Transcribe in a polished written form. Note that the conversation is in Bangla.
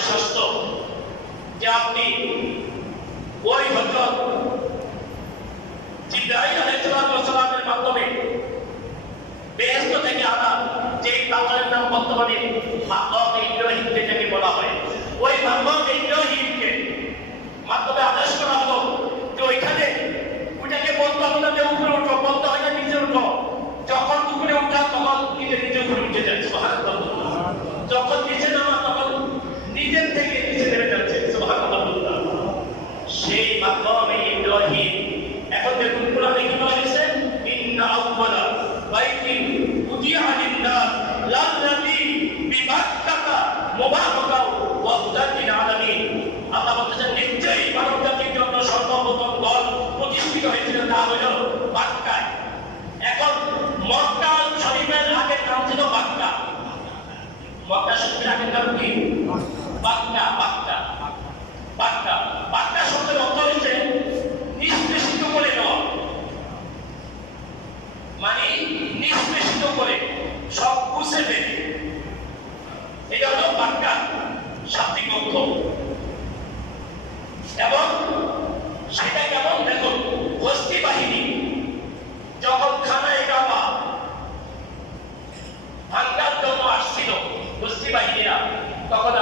আমাদের শাস্ত্র যে আপনি ওই হযরত জিবরাইল আলাইহিস সালামের মাধ্যমে বেহেশত থেকে আনা যে পাগলের নাম বর্তমানে মাকাম ইব্রাহিম যেটাকে বলা হয়, ওই মাকাম ইব্রাহিমকে মাধ্যমে আদেশ করা হলো যে ওইখানে ওইটাকে বলতে হবে না যে উপরে উঠো, বলতে হয় না নিচে উঠো। যখন উপরে উঠা তখন নিজে উপরে উঠে যাচ্ছে, সুবহানাল্লাহ। যখন নিচে নামা তখন নিজের থেকে নিচে নেমে যাচ্ছে, সুবহানাল্লাহ। সেই মাকামে ইব্রাহিম এখন দেখুন কোরআনে কি বলা হয়েছে, ইন্না আউওয়ালা বাইতিন উদিআ লিন-নাস লাল্লাযী বিবাক্কাতা মুবারাকাও ওয়া হুদাল লিল আলামিন। আল্লাহ বলতেছেন নিশ্চয়ই মানব জাতির জন্য সর্বপ্রথম ঘর প্রতিষ্ঠিত হয়েছিল, তা হলো মক্কায়। এখন মক্কা শরীফের আগের নাম ছিল বাক্কা। মক্কা শরীফের আগের নাম কি? বাক্কা। বাক্কা বাক্কা বাক্কা শব্দের অর্থ হচ্ছে নিষ্পেষিত করে নেওয়া, মানে নিষ্পেষিত করে সব মুছে ফেলে, এটা হলো বাক্কা শাব্দিক অর্থ। এবং সেটা কেমন দেখুন, হস্তি বাহিনী যখন খানায় কাবা ভাঙ্গার জন্য আসছিল হস্তি বাহিনীরা, তখন